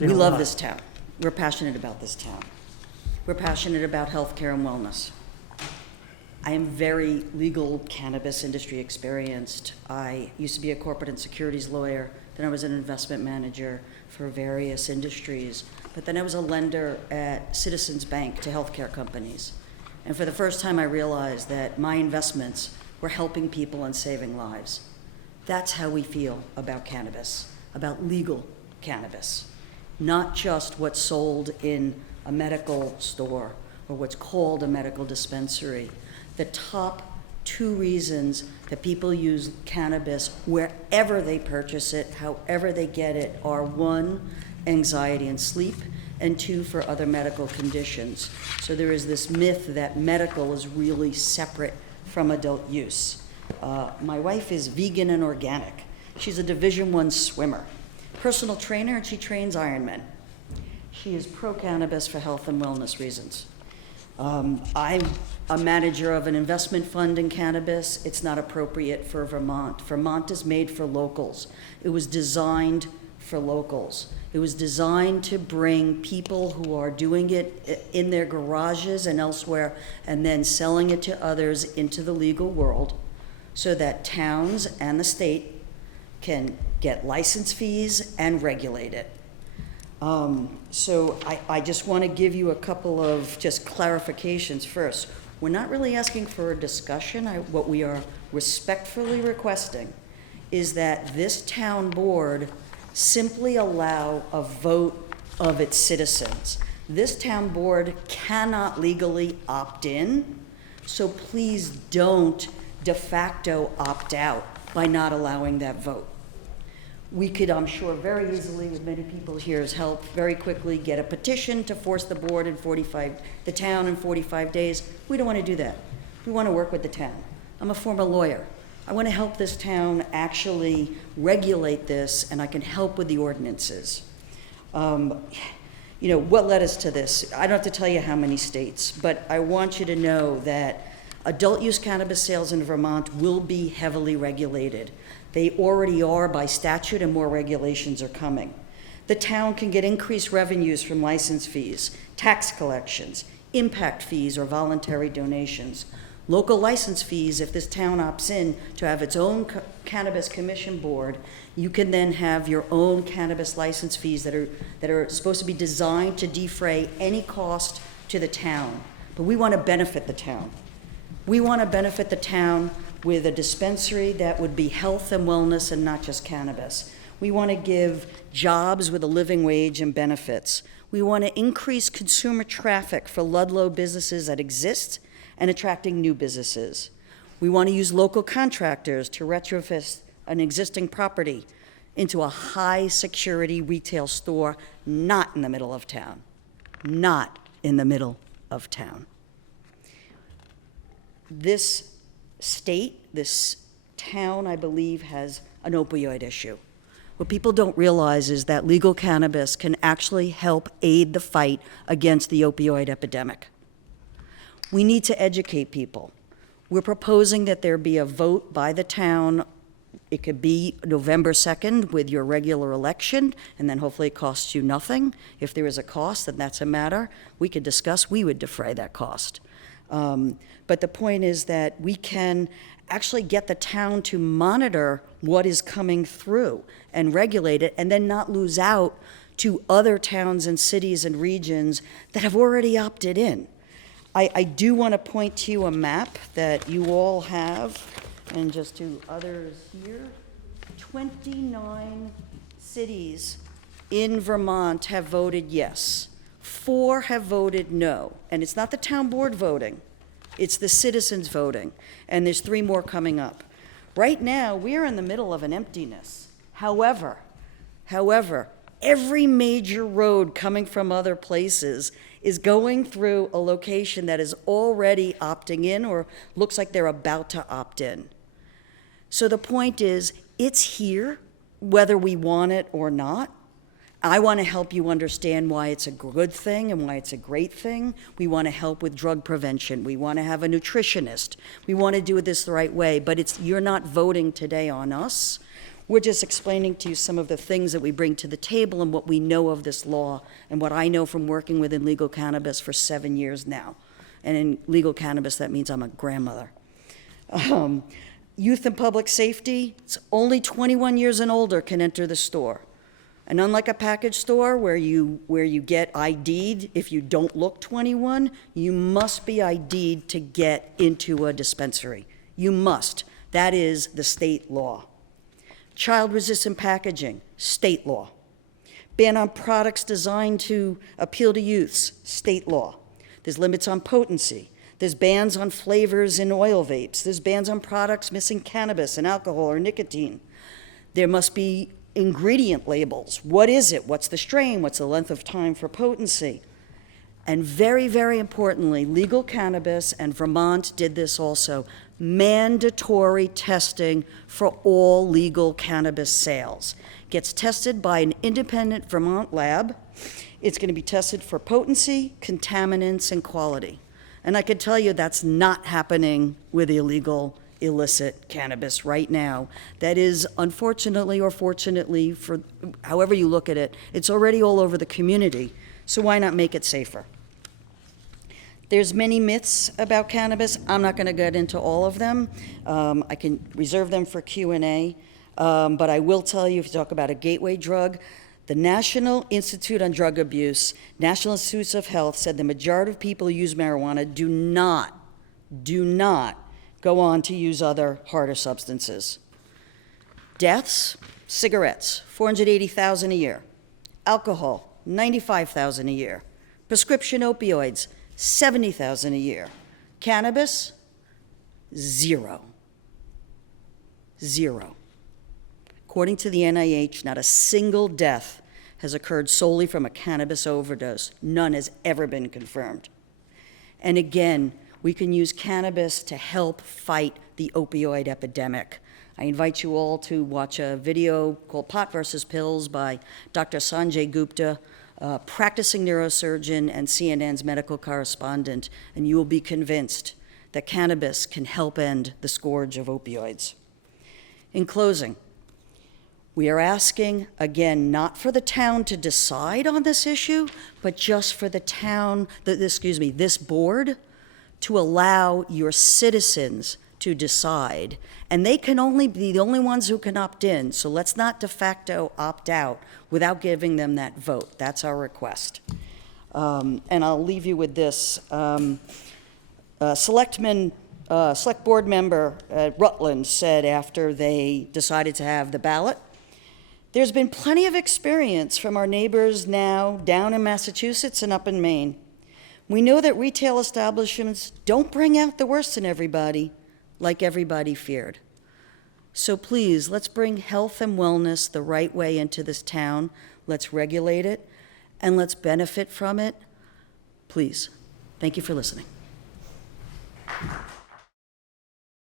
We love this town. We're passionate about this town. We're passionate about healthcare and wellness. I am very legal cannabis industry experienced. I used to be a corporate and securities lawyer. Then I was an investment manager for various industries. But then I was a lender at Citizens Bank to healthcare companies. And for the first time, I realized that my investments were helping people and saving lives. That's how we feel about cannabis, about legal cannabis, not just what's sold in a medical store or what's called a medical dispensary. The top two reasons that people use cannabis wherever they purchase it, however they get it, are one, anxiety and sleep, and two, for other medical conditions. So there is this myth that medical is really separate from adult use. My wife is vegan and organic. She's a Division I swimmer, personal trainer, and she trains Ironmen. She is pro-cannabis for health and wellness reasons. I'm a manager of an investment fund in cannabis. It's not appropriate for Vermont. Vermont is made for locals. It was designed for locals. It was designed to bring people who are doing it in their garages and elsewhere and then selling it to others into the legal world so that towns and the state can get license fees and regulate it. So I just want to give you a couple of just clarifications first. We're not really asking for a discussion. What we are respectfully requesting is that this town board simply allow a vote of its citizens. This town board cannot legally opt in, so please don't de facto opt out by not allowing that vote. We could, I'm sure, very easily, with many people here's help, very quickly get a petition to force the board in the town in 45 days. We don't want to do that. We want to work with the town. I'm a former lawyer. I want to help this town actually regulate this, and I can help with the ordinances. What led us to this? I don't have to tell you how many states, but I want you to know that adult use cannabis sales in Vermont will be heavily regulated. They already are by statute, and more regulations are coming. The town can get increased revenues from license fees, tax collections, impact fees, or voluntary donations. Local license fees, if this town opts in to have its own cannabis commission board, you can then have your own cannabis license fees that are supposed to be designed to defray any cost to the town. But we want to benefit the town. We want to benefit the town with a dispensary that would be health and wellness and not just cannabis. We want to give jobs with a living wage and benefits. We want to increase consumer traffic for Ludlow businesses that exist and attracting new businesses. We want to use local contractors to retrofit an existing property into a high-security retail store, not in the middle of town. Not in the middle of town. This state, this town, I believe, has an opioid issue. What people don't realize is that legal cannabis can actually help aid the fight against the opioid epidemic. We need to educate people. We're proposing that there be a vote by the town. It could be November 2nd with your regular election, and then hopefully it costs you nothing. If there is a cost, then that's a matter we could discuss. We would defray that cost. But the point is that we can actually get the town to monitor what is coming through and regulate it, and then not lose out to other towns and cities and regions that have already opted in. I do want to point to you a map that you all have, and just to others here. 29 cities in Vermont have voted yes. 4 have voted no. And it's not the town board voting, it's the citizens voting. And there's 3 more coming up. Right now, we're in the middle of an emptiness. However, every major road coming from other places is going through a location that is already opting in or looks like they're about to opt in. So the point is, it's here, whether we want it or not. I want to help you understand why it's a good thing and why it's a great thing. We want to help with drug prevention. We want to have a nutritionist. We want to do this the right way, but you're not voting today on us. We're just explaining to you some of the things that we bring to the table and what we know of this law and what I know from working within legal cannabis for 7 years now. And in legal cannabis, that means I'm a grandmother. Youth and public safety, it's only 21 years and older can enter the store. And unlike a package store where you get ID'd, if you don't look 21, you must be ID'd to get into a dispensary. You must. That is the state law. Child-resistant packaging, state law. Ban on products designed to appeal to youths, state law. There's limits on potency. There's bans on flavors in oil vapes. There's bans on products missing cannabis and alcohol or nicotine. There must be ingredient labels. What is it? What's the strain? What's the length of time for potency? And very, very importantly, legal cannabis, and Vermont did this also, mandatory testing for all legal cannabis sales. Gets tested by an independent Vermont lab. It's going to be tested for potency, contaminants, and quality. And I can tell you that's not happening with illegal, illicit cannabis right now. That is, unfortunately or fortunately, for however you look at it, it's already all over the community. So why not make it safer? There's many myths about cannabis. I'm not going to get into all of them. I can reserve them for Q&A. But I will tell you, if you talk about a gateway drug, the National Institute on Drug Abuse, National Institutes of Health said the majority of people who use marijuana do not go on to use other harder substances. Deaths, cigarettes, 480,000 a year. Alcohol, 95,000 a year. Prescription opioids, 70,000 a year. Cannabis, zero. Zero. According to the NIH, not a single death has occurred solely from a cannabis overdose. None has ever been confirmed. And again, we can use cannabis to help fight the opioid epidemic. I invite you all to watch a video called Pot versus Pills by Dr. Sanjay Gupta, practicing neurosurgeon and CNN's medical correspondent, and you will be convinced that cannabis can help end the scourge of opioids. In closing, we are asking, again, not for the town to decide on this issue, but just for the town, this board, to allow your citizens to decide. And they can only be the only ones who can opt in, so let's not de facto opt out without giving them that vote. That's our request. And I'll leave you with this. Select board member at Rutland said after they decided to have the ballot, there's been plenty of experience from our neighbors now down in Massachusetts and up in Maine. We know that retail establishments don't bring out the worst in everybody like everybody feared. So please, let's bring health and wellness the right way into this town. Let's regulate it and let's benefit from it. Please. Thank you for listening.